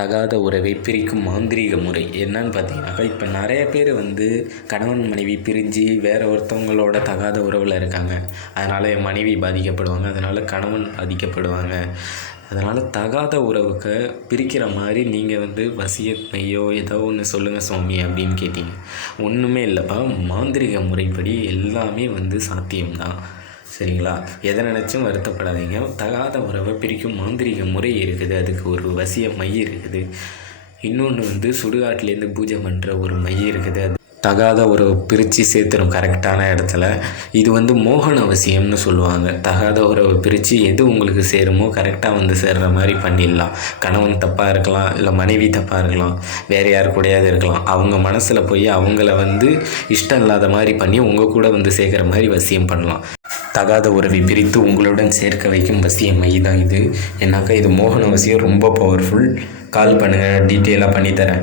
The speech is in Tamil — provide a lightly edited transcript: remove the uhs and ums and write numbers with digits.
தகாத உறவை பிரிக்கும் மாந்திரீக முறை என்னன்னு பார்த்தீங்கன்னாக்கா, இப்போ நிறைய பேர் கணவன் மனைவி பிரிஞ்சு வேறு ஒருத்தவங்களோட தகாத உறவில் இருக்காங்க. அதனால் என் மனைவி பாதிக்கப்படுவாங்க, அதனால் கணவன் பாதிக்கப்படுவாங்க. அதனால் தகாத உறவுக்கு பிரிக்கிற மாதிரி நீங்கள் வசிய மையோ ஏதோ ஒன்று சொல்லுங்கள் சுவாமி அப்படின்னு கேட்டிங்க. ஒன்றுமே இல்லைப்பா, மாந்திரிக முறைப்படி எல்லாமே சாத்தியம்தான். சரிங்களா? எதை நினச்சும் வருத்தப்படாதீங்க. தகாத உறவை பிரிக்கும் மாந்திரிக முறை இருக்குது, அதுக்கு ஒரு வசிய மை இருக்குது. இன்னொன்று சுடுகாட்டிலேருந்து பூஜை பண்ணுற ஒரு மை இருக்குது, அது தகாத உறவை பிரித்து சேர்த்துரும் கரெக்டான இடத்துல. இது மோகன அவசியம்னு சொல்லுவாங்க. தகாத உறவை பிரித்து எது உங்களுக்கு சேருமோ கரெக்டாக சேர்கிற மாதிரி பண்ணிடலாம். கணவன் தப்பாக இருக்கலாம், இல்லை மனைவி தப்பாக இருக்கலாம், வேறு யார் கூடயாவது இருக்கலாம். அவங்க மனசில் போய் அவங்கள இஷ்டம் இல்லாத மாதிரி பண்ணி உங்கள் கூட சேர்க்குற மாதிரி வசியம் பண்ணலாம். தகாத உறவை பிரித்து உங்களுடன் சேர்க்க வைக்கும் வசிய மை தான் இது. ஏன்னாக்கா இது மோகன அவசியம், ரொம்ப பவர்ஃபுல். கால் பண்ணுங்கள், டீட்டெயிலாக பண்ணித்தரேன்.